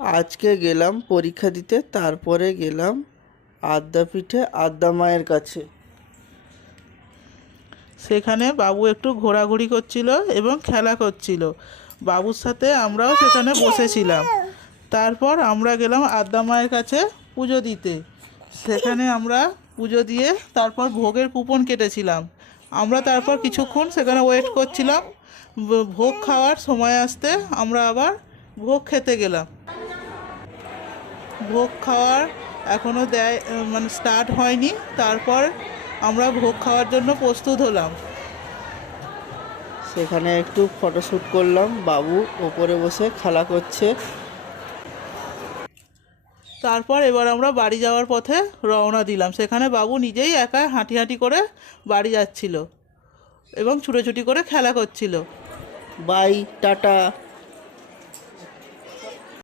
আজকে গেলাম পরীক্ষা দিতে, তারপরে গেলাম আদ্যাপীঠে আদ্যা মায়ের কাছে। সেখানে বাবু একটু ঘোরাঘুরি করছিল এবং খেলা করছিল। বাবুর সাথে আমরাও সেখানে বসেছিলাম। তারপর আমরা গেলাম আদ্যা মায়ের কাছে পুজো দিতে। সেখানে আমরা পুজো দিয়ে তারপর ভোগের কুপন কেটেছিলাম। আমরা তারপর কিছুক্ষণ সেখানে ওয়েট করছিলাম ভোগ খাওয়ার সময় আসতে। আমরা আবার ভোগ খেতে গেলাম। ভোগ খাওয়ার এখনও দেয় মানে স্টার্ট হয়নি। তারপর আমরা ভোগ খাওয়ার জন্য প্রস্তুত হলাম। সেখানে একটু ফটোশ্যুট করলাম, বাবু ওপরে বসে খেলা করছে। তারপর এবার আমরা বাড়ি যাওয়ার পথে রওনা দিলাম। সেখানে বাবু নিজেই একা হাঁটি হাঁটি করে বাড়ি যাচ্ছিল এবং ছুটোছুটি করে খেলা করছিল। Bye, tata.